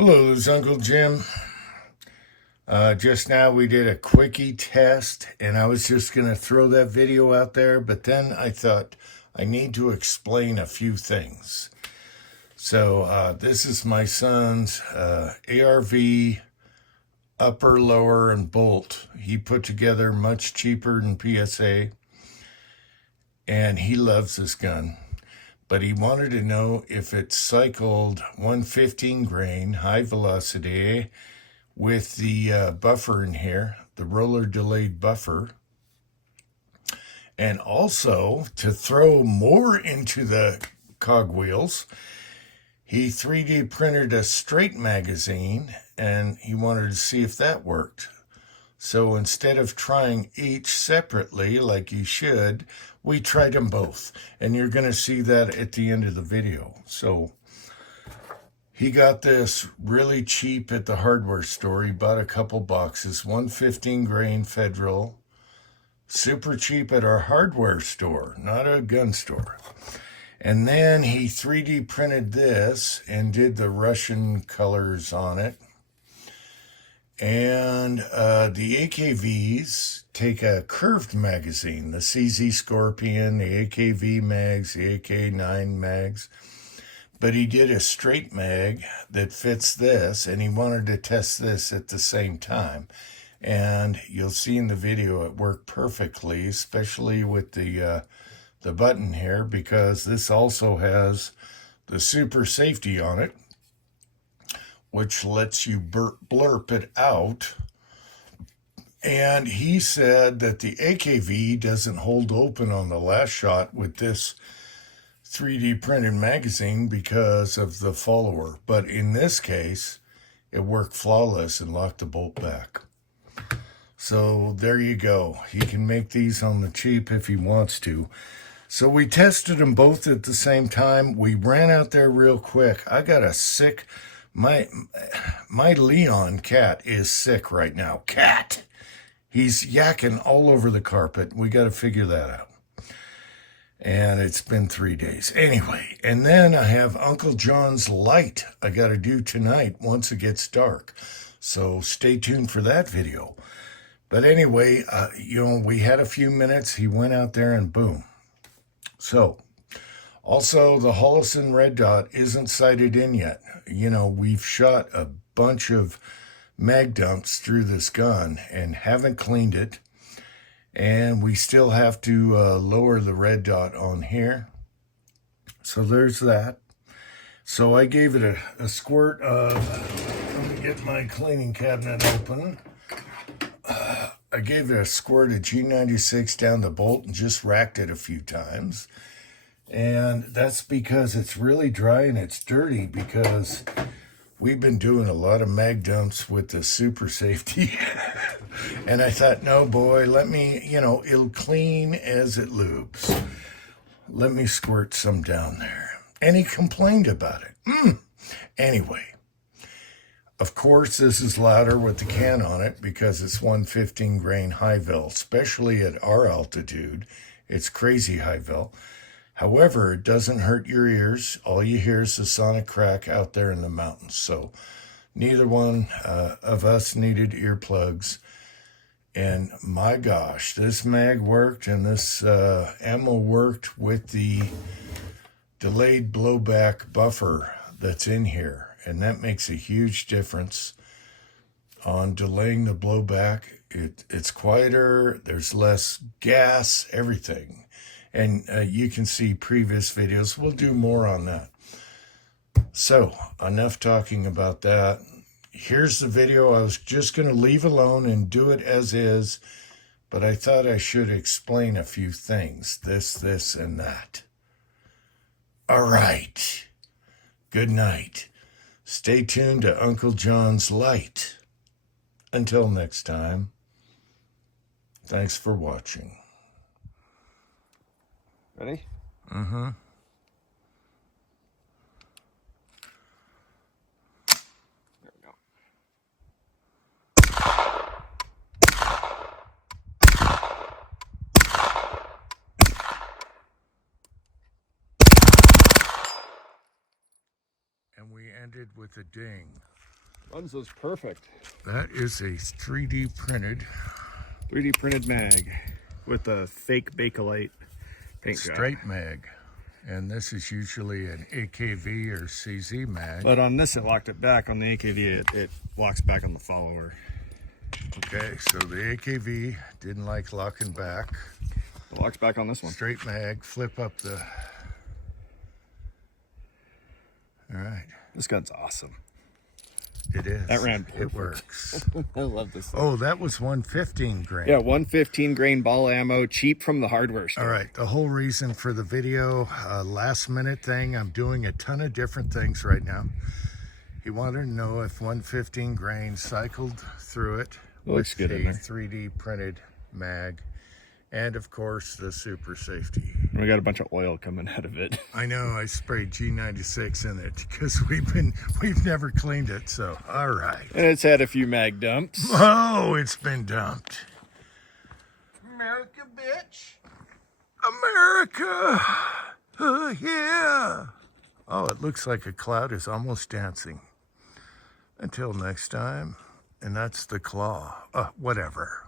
Hello, this is Uncle Jim. Just now we did a quickie test, and I was just going to throw that video out there, but then I thought I need to explain a few things. So this is my son's ARV upper, lower, and bolt. He put together much cheaper than PSA, and he loves this gun. But he wanted to know if it cycled 115 grain, high velocity, with the buffer in here, the roller delayed buffer. And also, to throw more into the cogwheels, he 3D printed a straight magazine, and he wanted to see if that worked. So instead of trying each separately, like you should, we tried them both. And you're going to see that at the end of the video. So he got this really cheap at the hardware store. He bought a couple boxes, 115 grain Federal. Super cheap at our hardware store, not a gun store. And then he 3D printed this and did the Russian colors on it. And the AKVs take a curved magazine, the CZ Scorpion, the AKV mags, the AK9 mags. But he did a straight mag that fits this, and he wanted to test this at the same time. And you'll see in the video it worked perfectly, especially with the button here, because this also has the super safety on it, which lets you blurp it out. And he said that the AKV doesn't hold open on the last shot with this 3D printed magazine because of the follower. But in this case, it worked flawless and locked the bolt back. So there you go. He can make these on the cheap if he wants to. So we tested them both at the same time. We ran out there real quick. I got a sick... My Leon cat is sick right now. Cat! He's yakking all over the carpet. We got to figure that out. And it's been 3 days. Anyway, and then I have Uncle John's light I got to do tonight once it gets dark. So stay tuned for that video. But anyway, we had a few minutes. He went out there and boom. So, also, the Hollison red dot isn't sighted in yet. We've shot a bunch of mag dumps through this gun and haven't cleaned it. And we still have to lower the red dot on here. So there's that. So I gave it a squirt of, let me get my cleaning cabinet open. I gave it a squirt of G96 down the bolt and just racked it a few times. And that's because it's really dry and it's dirty, because we've been doing a lot of mag dumps with the super safety. And I thought, no, boy, let me, it'll clean as it lubes. Let me squirt some down there. And he complained about it. Anyway, of course, this is louder with the can on it because it's 115 grain high vel, especially at our altitude. It's crazy high vel. However, it doesn't hurt your ears. All you hear is the sonic crack out there in the mountains. So neither one of us needed earplugs. And my gosh, this mag worked, and this ammo worked with the delayed blowback buffer that's in here. And that makes a huge difference on delaying the blowback. It's quieter, there's less gas, everything. And you can see previous videos. We'll do more on that. So, enough talking about that. Here's the video. I was just going to leave alone and do it as is, but I thought I should explain a few things. This, and that. All right. Good night. Stay tuned to Uncle John's light. Until next time, thanks for watching. Ready? Mm-hmm. There we go. And we ended with a ding. Runs those perfect. That is a 3D printed 3D printed mag with a fake Bakelite paint job. straight mag. And this is usually an AKV or CZ mag. But on this, it locked it back. On the AKV, it locks back on the follower. Okay, so the AKV didn't like locking back. It locks back on this one. Straight mag, flip up the... All right. This gun's awesome. It is. That ran perfect. It works. I love this thing. Oh, that was 115 grain. Yeah, 115 grain ball ammo, cheap from the hardware store. All right, the whole reason for the video, last minute thing, I'm doing a ton of different things right now. He wanted to know if 115 grain cycled through it. Looks good in there. 3D printed mag, and of course the super safety. We got a bunch of oil coming out of it. I know, I sprayed G96 in it because we've never cleaned it, so all right. And it's had a few mag dumps. Oh, it's been dumped. America, bitch. America. Yeah. Oh, it looks like a cloud is almost dancing. Until next time, and that's the claw. Whatever.